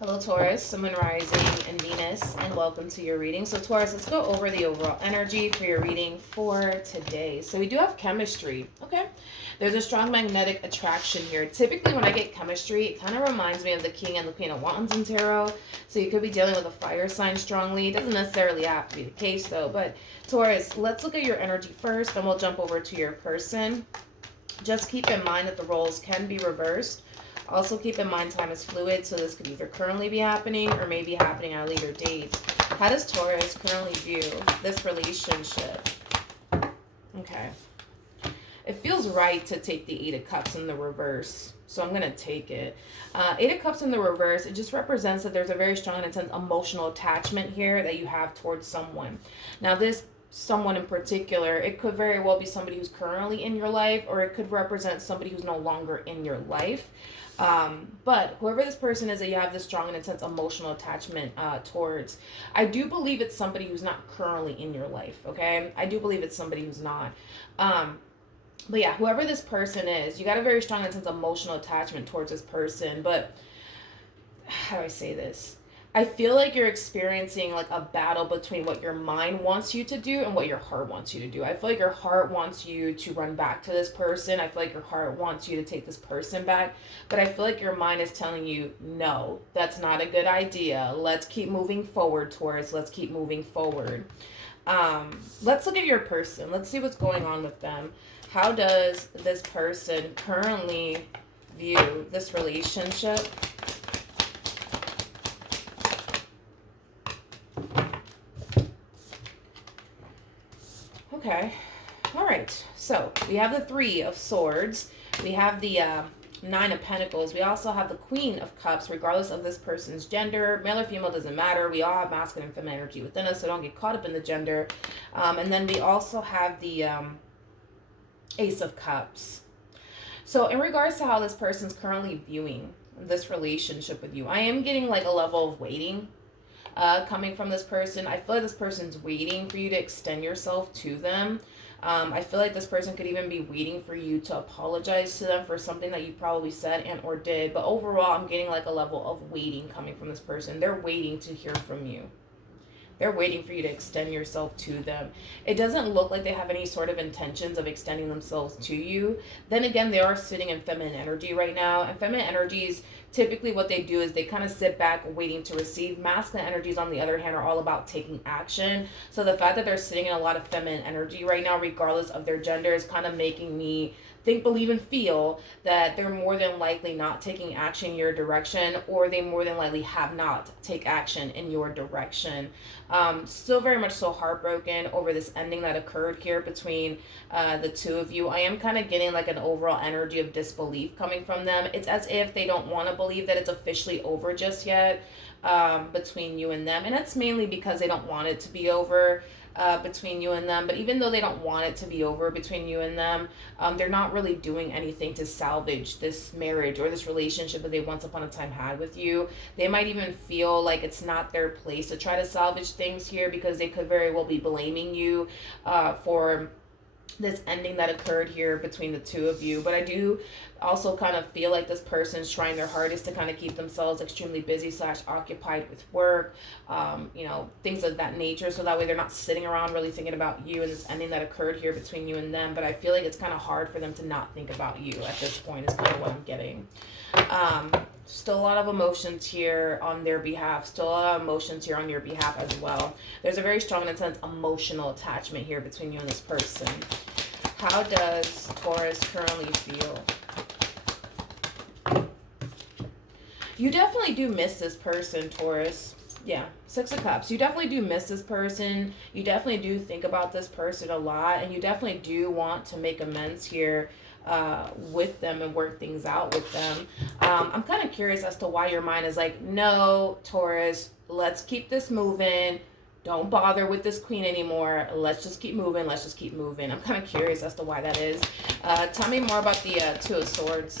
Hello, Taurus, Sun, Moon, Rising, and Venus, and welcome to your reading. So, Taurus, let's go over the overall energy for your reading for today. So, we do have chemistry. Okay. There's a strong magnetic attraction here. Typically, when I get chemistry, it kind of reminds me of the King and the Queen of Wands in tarot. So, you could be dealing with a fire sign strongly. It doesn't necessarily have to be the case, though. But, Taurus, let's look at your energy first, then we'll jump over to your person. Just keep in mind that the roles can be reversed. Also keep in mind time is fluid, so this could either currently be happening or may be happening at a later date. How does Taurus currently view this relationship? Okay. It feels right to take the Eight of Cups in the reverse, so I'm going to take it. Eight of Cups in the reverse, it just represents that there's a very strong and intense emotional attachment here that you have towards someone. Now, this someone in particular, it could very well be somebody who's currently in your life, or it could represent somebody who's no longer in your life. But whoever this person is that you have this strong and intense emotional attachment towards, I do believe it's somebody who's not currently in your life, okay? I do believe it's somebody who's not. But yeah, whoever this person is, you got a very strong and intense emotional attachment towards this person. But how do I say this? I feel like you're experiencing like a battle between what your mind wants you to do and what your heart wants you to do. I feel like your heart wants you to run back to this person. I feel like your heart wants you to take this person back. But I feel like your mind is telling you, no, that's not a good idea. Let's keep moving forward, Taurus. Let's keep moving forward. Let's look at your person. Let's see what's going on with them. How does this person currently view this relationship? Okay. All right. So we have the Three of Swords. We have the Nine of Pentacles. We also have the Queen of Cups, regardless of this person's gender. Male or female doesn't matter. We all have masculine and feminine energy within us, so don't get caught up in the gender. And then we also have the Ace of Cups. So in regards to how this person's currently viewing this relationship with you, I am getting like a level of waiting coming from this person. I feel like this person's waiting for you to extend yourself to them. I feel like this person could even be waiting for you to apologize to them for something that you probably said and or did. But overall, I'm getting like a level of waiting coming from this person. They're waiting to hear from you. They're waiting for you to extend yourself to them. It doesn't look like they have any sort of intentions of extending themselves to you. Then again, they are sitting in feminine energy right now. And feminine energies, typically what they do is they kind of sit back waiting to receive. Masculine energies, on the other hand, are all about taking action. So the fact that they're sitting in a lot of feminine energy right now, regardless of their gender, is kind of making me think, believe, and feel that they're more than likely not taking action in your direction, or they more than likely have not take action in your direction. Still very much so heartbroken over this ending that occurred here between the two of you. I am kind of getting like an overall energy of disbelief coming from them. It's as if they don't want to believe that it's officially over just yet between you and them. And that's mainly because they don't want it to be over between you and them. But even though they don't want it to be over between you and them, they're not really doing anything to salvage this marriage or this relationship that they once upon a time had with you. They might even feel like it's not their place to try to salvage things here, because they could very well be blaming you for this ending that occurred here between the two of you. But I do also kind of feel like this person's trying their hardest to kind of keep themselves extremely busy / occupied with work, things of that nature, so that way they're not sitting around really thinking about you and this ending that occurred here between you and them. But I feel like it's kind of hard for them to not think about you at this point, is kind of what I'm getting. Still a lot of emotions here on their behalf. Still a lot of emotions here on your behalf as well. There's a very strong and intense emotional attachment here between you and this person. How does Taurus currently feel? You definitely do miss this person, Taurus. Yeah, Six of Cups. You definitely do miss this person. You definitely do think about this person a lot. And you definitely do want to make amends here with them and work things out with them. I'm kind of curious as to why your mind is like, no, Taurus, let's keep this moving. Don't bother with this queen anymore. Let's just keep moving. Let's just keep moving. I'm kind of curious as to why that is. Tell me more about the Two of Swords.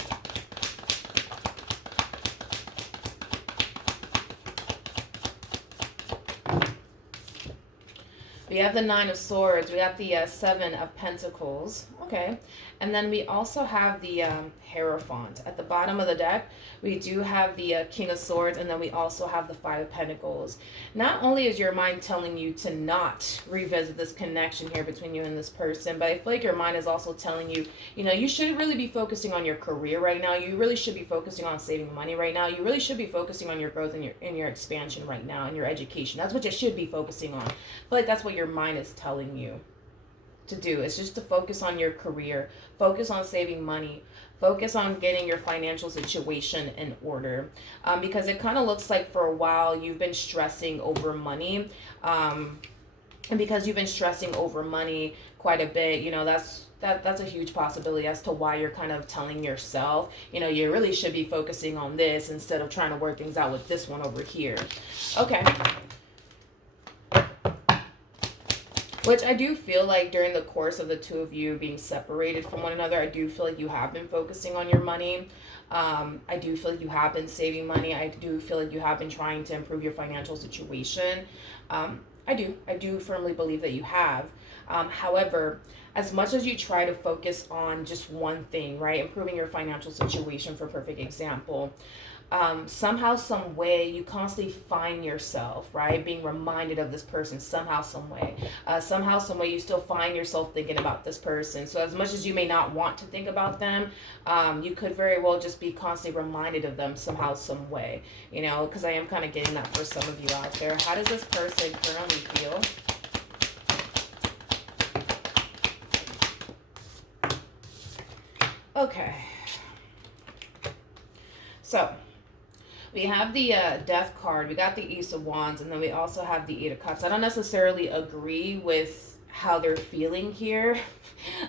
We have the Nine of Swords. We got the Seven of Pentacles. Okay. And then we also have the Hierophant. At the bottom of the deck, we do have the King of Swords, and then we also have the Five of Pentacles. Not only is your mind telling you to not revisit this connection here between you and this person, but I feel like your mind is also telling you, you know, you should really be focusing on your career right now. You really should be focusing on saving money right now. You really should be focusing on your growth and your expansion right now and your education. That's what you should be focusing on. I feel like that's what your mind is telling you to do. It's just to focus on your career, focus on saving money, focus on getting your financial situation in order, because it kind of looks like for a while you've been stressing over money, and because you've been stressing over money quite a bit, you know, that's a huge possibility as to why you're kind of telling yourself, you know, you really should be focusing on this instead of trying to work things out with this one over here. Okay. Which I do feel like during the course of the two of you being separated from one another, I do feel like you have been focusing on your money. I do feel like you have been saving money. I do feel like you have been trying to improve your financial situation. I do firmly believe that you have. However, as much as you try to focus on just one thing, right, improving your financial situation, for perfect example, somehow, some way, you constantly find yourself, right, being reminded of this person somehow, some way. Somehow, some way, you still find yourself thinking about this person. So as much as you may not want to think about them, you could very well just be constantly reminded of them somehow, some way, you know, because I am kind of getting that for some of you out there. How does this person currently feel? Okay. So we have the Death card, we got the Ace of Wands, and then we also have the Eight of Cups. I don't necessarily agree with how they're feeling here.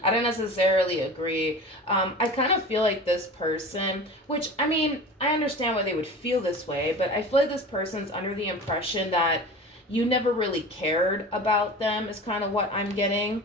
I don't necessarily agree. I kind of feel like this person, which, I mean, I understand why they would feel this way, but I feel like this person's under the impression that you never really cared about them, is kind of what I'm getting.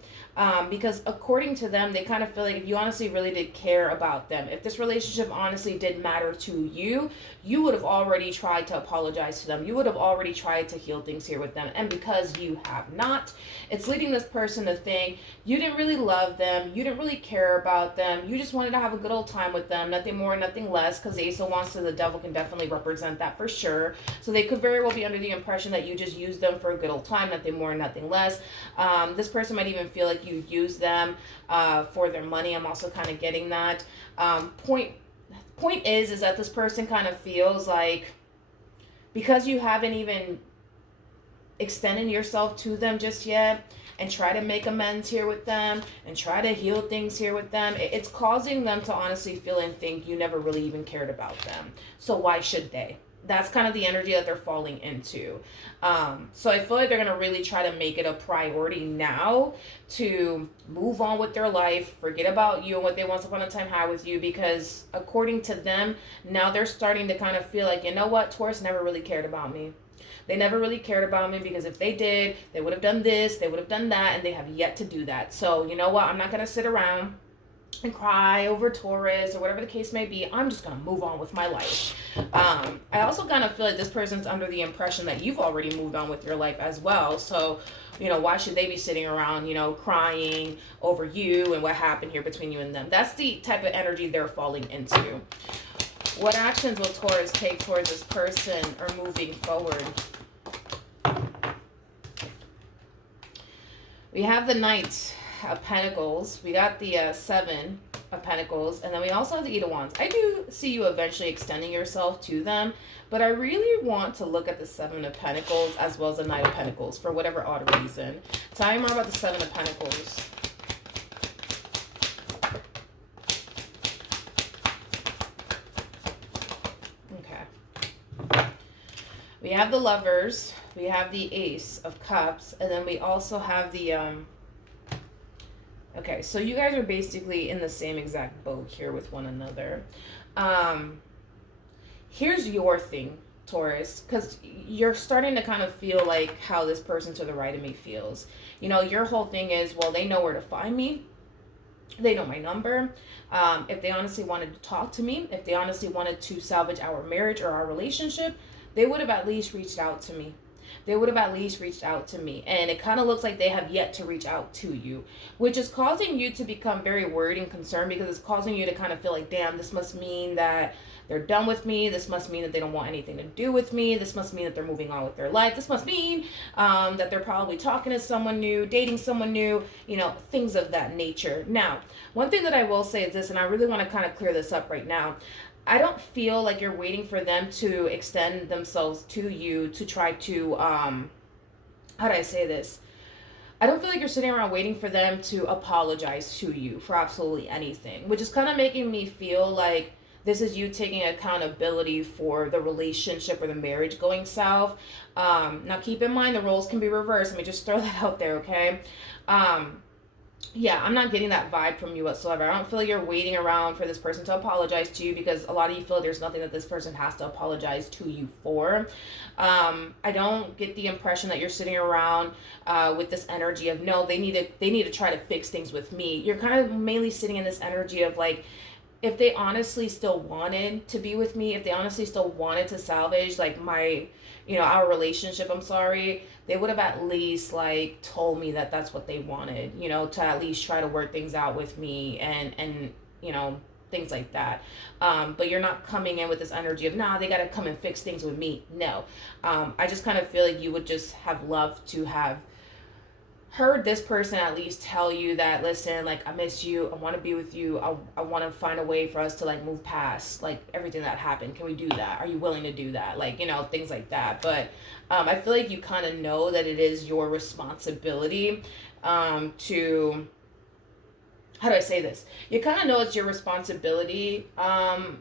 Because according to them, they kind of feel like if you honestly really did care about them, if this relationship honestly did matter to you, you would have already tried to apologize to them. You would have already tried to heal things here with them. And because you have not, it's leading this person to think you didn't really love them, you didn't really care about them, you just wanted to have a good old time with them, nothing more, nothing less, because the Ace of Wands to the Devil can definitely represent that for sure. So they could very well be under the impression that you just used them for a good old time, nothing more, nothing less. This person might even feel like you use them for their money. I'm also kind of getting that. Point is that this person kind of feels like because you haven't even extended yourself to them just yet and try to make amends here with them and try to heal things here with them, it's causing them to honestly feel and think you never really even cared about them. So why should they? That's kind of the energy that they're falling into. So I feel like they're going to really try to make it a priority now to move on with their life, forget about you and what they once upon a time had with you, because according to them, now they're starting to kind of feel like, you know what, Taurus never really cared about me. They never really cared about me, because if they did, they would have done this, they would have done that, and they have yet to do that. So you know what, I'm not going to sit around and cry over Taurus or whatever the case may be. I'm just going to move on with my life. I also kind of feel like this person's under the impression that you've already moved on with your life as well. So, you know, why should they be sitting around, you know, crying over you and what happened here between you and them? That's the type of energy they're falling into. What actions will Taurus take towards this person or moving forward? We have the Knight of Pentacles. We got the Seven of Pentacles, and then we also have the Eight of Wands. I do see you eventually extending yourself to them, but I really want to look at the Seven of Pentacles as well as the Knight of Pentacles for whatever odd reason. Tell me more about the Seven of Pentacles. Okay. We have the Lovers, we have the Ace of Cups, and then we also have the okay, so you guys are basically in the same exact boat here with one another. Here's your thing, Taurus, because you're starting to kind of feel like how this person to the right of me feels. You know, your whole thing is, well, they know where to find me. They know my number. If they honestly wanted to talk to me, if they honestly wanted to salvage our marriage or our relationship, they would have at least reached out to me. they would have at least reached out to me. And it kind of looks like they have yet to reach out to you, which is causing you to become very worried and concerned, because it's causing you to kind of feel like, damn, this must mean that they're done with me. This must mean that they don't want anything to do with me. This must mean that they're moving on with their life. This must mean that they're probably talking to someone new, dating someone new, things of that nature. Now, one thing that I will say is this, and I really want to kind of clear this up right now. I don't feel like you're waiting for them to extend themselves to you to try to, how do I say this? I don't feel like you're sitting around waiting for them to apologize to you for absolutely anything, which is kind of making me feel like this is you taking accountability for the relationship or the marriage going south. Now, keep in mind, the roles can be reversed. Let me just throw that out there, okay? Yeah, I'm not getting that vibe from you whatsoever. I don't feel like you're waiting around for this person to apologize to you, because a lot of you feel there's nothing that this person has to apologize to you for. I don't get the impression that you're sitting around with this energy of, no, they need to try to fix things with me. You're kind of mainly sitting in this energy of like, if they honestly still wanted to be with me, if they honestly still wanted to salvage like our relationship, I'm sorry, they would have at least like told me that that's what they wanted, to at least try to work things out with me and things like that. But you're not coming in with this energy of, nah, they got to come and fix things with me. No. I just kind of feel like you would just have loved to have heard this person at least tell you that, listen, like, I miss you, I want to be with you, I want to find a way for us to like move past like everything that happened. Can we do that? Are you willing to do that? Like, things like that. But I feel like you kind of know that it is your responsibility to, how do I say this? You kind of know it's your responsibility,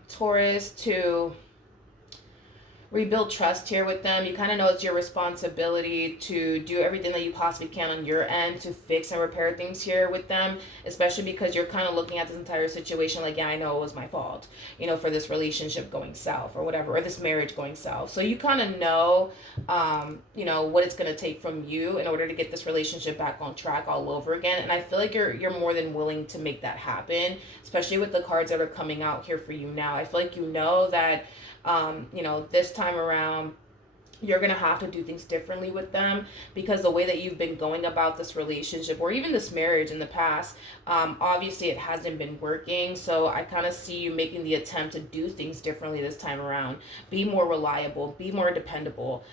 Taurus, to rebuild trust here with them. You kind of know it's your responsibility to do everything that you possibly can on your end to fix and repair things here with them, especially because you're kind of looking at this entire situation like, yeah, I know it was my fault, for this relationship going south or whatever, or this marriage going south. So you kind of know, what it's going to take from you in order to get this relationship back on track all over again. And I feel like you're more than willing to make that happen, especially with the cards that are coming out here for you now. I feel like that this time around, you're going to have to do things differently with them, because the way that you've been going about this relationship or even this marriage in the past, obviously it hasn't been working. So I kind of see you making the attempt to do things differently this time around. Be more reliable, be more dependable,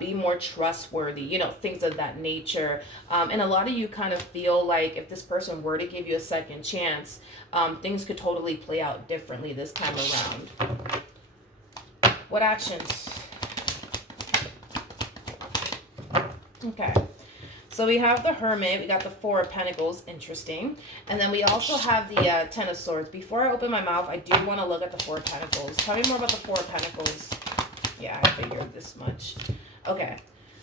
be more trustworthy, things of that nature. And a lot of you kind of feel like if this person were to give you a second chance, things could totally play out differently this time around. What actions? Okay. So we have the Hermit. We got the Four of Pentacles. Interesting. And then we also have the Ten of Swords. Before I open my mouth, I do want to look at the Four of Pentacles. Tell me more about the Four of Pentacles. Yeah, I figured this much. Okay.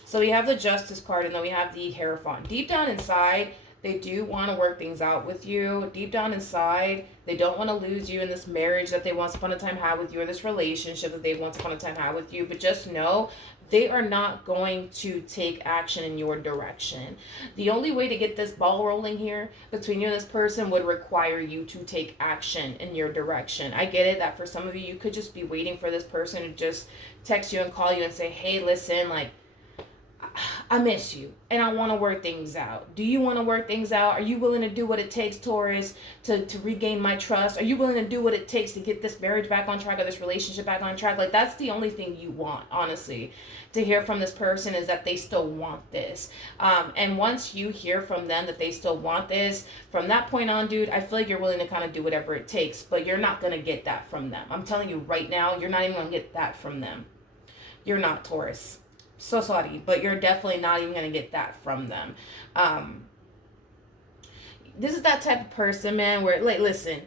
So we have the Justice card, and then we have the Hierophant. Deep down inside, they do want to work things out with you. Deep down inside, they don't want to lose you in this marriage that they once upon a time had with you, or this relationship that they once upon a time had with you. But just know, they are not going to take action in your direction. The only way to get this ball rolling here between you and this person would require you to take action in your direction. I get it that for some of you, you could just be waiting for this person to just text you and call you and say, hey, listen, like, I miss you and I want to work things out. Do you want to work things out? Are you willing to do what it takes, Taurus, to regain my trust? Are you willing to do what it takes to get this marriage back on track or this relationship back on track? Like, that's the only thing you want, honestly, to hear from this person, is that they still want this. And once you hear from them that they still want this, from that point on, dude, I feel like you're willing to kind of do whatever it takes, but you're not going to get that from them. I'm telling you right now, you're not even going to get that from them. You're not, Taurus. So sorry, but you're definitely not even going to get that from them. This is that type of person, man, where, like, listen,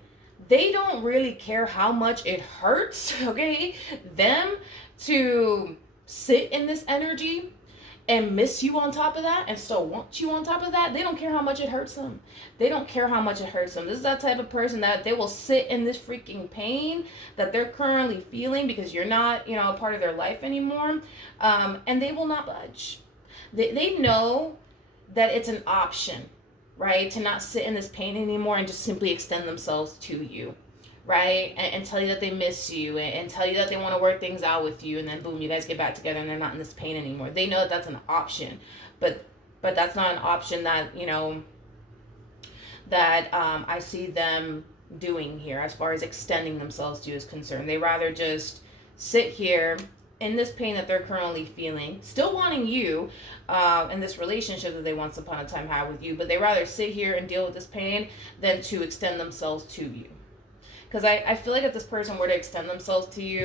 they don't really care how much it hurts, okay, them to sit in this energy and miss you on top of that and still want you on top of that. They don't care how much it hurts them. They don't care how much it hurts them. This is that type of person that they will sit in this freaking pain that they're currently feeling because you're not, a part of their life anymore. And they will not budge. They know that it's an option, right? To not sit in this pain anymore and just simply extend themselves to you, right? And tell you that they miss you, and tell you that they want to work things out with you, and then boom, you guys get back together and they're not in this pain anymore. They know that that's an option, but that's not an option that, you know, that I see them doing here as far as extending themselves to you is concerned. They rather just sit here in this pain that they're currently feeling, still wanting you in this relationship that they once upon a time had with you, but they rather sit here and deal with this pain than to extend themselves to you. Because I feel like if this person were to extend themselves to you,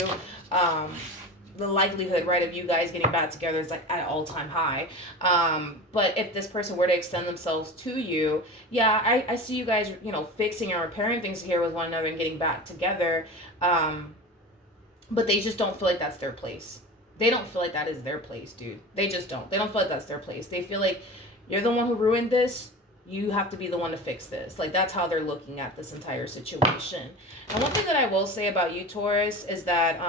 the likelihood, right, of you guys getting back together is like at an all-time high. But if this person were to extend themselves to you, yeah, I see you guys, you know, fixing or repairing things here with one another and getting back together. But they just don't feel like that's their place. They don't feel like that is their place, dude. They just don't. They don't feel like that's their place. They feel like you're the one who ruined this. You have to be the one to fix this. Like, that's how they're looking at this entire situation. And one thing that I will say about you, Taurus, is that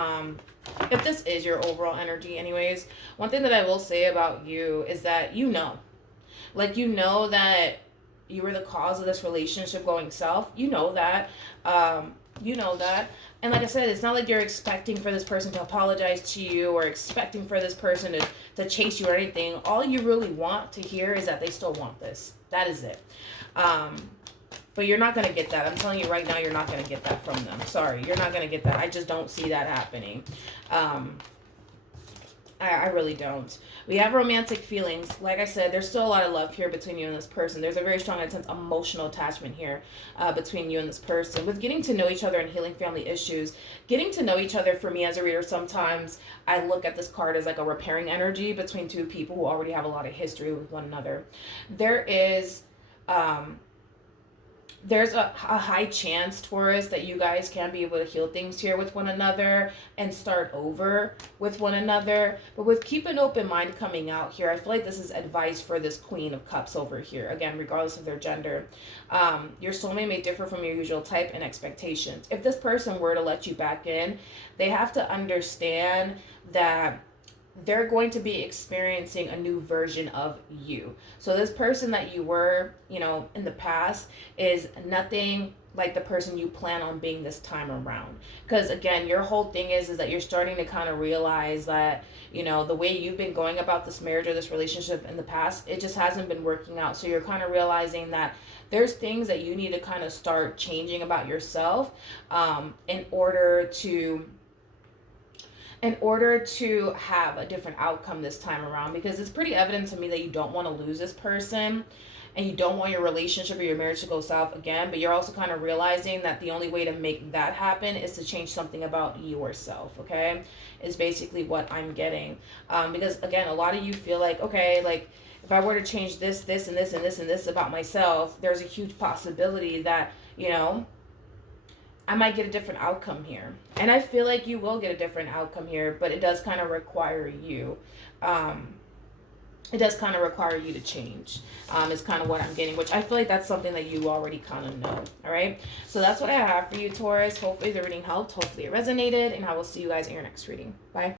if this is your overall energy anyways, one thing that I will say about you is that you know. Like, you know that you were the cause of this relationship going south. You know that. You know that. And like I said, it's not like you're expecting for this person to apologize to you or expecting for this person to chase you or anything. All you really want to hear is that they still want this. That is it. But you're not going to get that. I'm telling you right now, you're not going to get that from them. Sorry, you're not going to get that. I just don't see that happening. I really don't. We have romantic feelings. Like I said, there's still a lot of love here between you and this person. There's a very strong, intense emotional attachment here between you and this person. With getting to know each other and healing family issues, getting to know each other for me as a reader, sometimes I look at this card as like a repairing energy between two people who already have a lot of history with one another. There's a high chance, Taurus, that you guys can be able to heal things here with one another and start over with one another. But with keep an open mind coming out here, I feel like this is advice for this Queen of Cups over here. Again, regardless of their gender. Your soulmate may differ from your usual type and expectations. If this person were to let you back in, they have to understand that they're going to be experiencing a new version of you. So this person that you were, you know, in the past is nothing like the person you plan on being this time around. Because again, your whole thing is that you're starting to kind of realize that, you know, the way you've been going about this marriage or this relationship in the past, it just hasn't been working out. So you're kind of realizing that there's things that you need to kind of start changing about yourself in order to have a different outcome this time around, because it's pretty evident to me that you don't want to lose this person and you don't want your relationship or your marriage to go south again, but you're also kind of realizing that the only way to make that happen is to change something about yourself, okay? Is basically what I'm getting. Because again, a lot of you feel like, okay, like if I were to change this, this, and this, and this, and this about myself, there's a huge possibility that, you know, I might get a different outcome here. And I feel like you will get a different outcome here, but it does kind of require you. It does kind of require you to change. Is kind of what I'm getting, which I feel like that's something that you already kind of know. All right. So that's what I have for you, Taurus. Hopefully the reading helped. Hopefully it resonated. And I will see you guys in your next reading. Bye.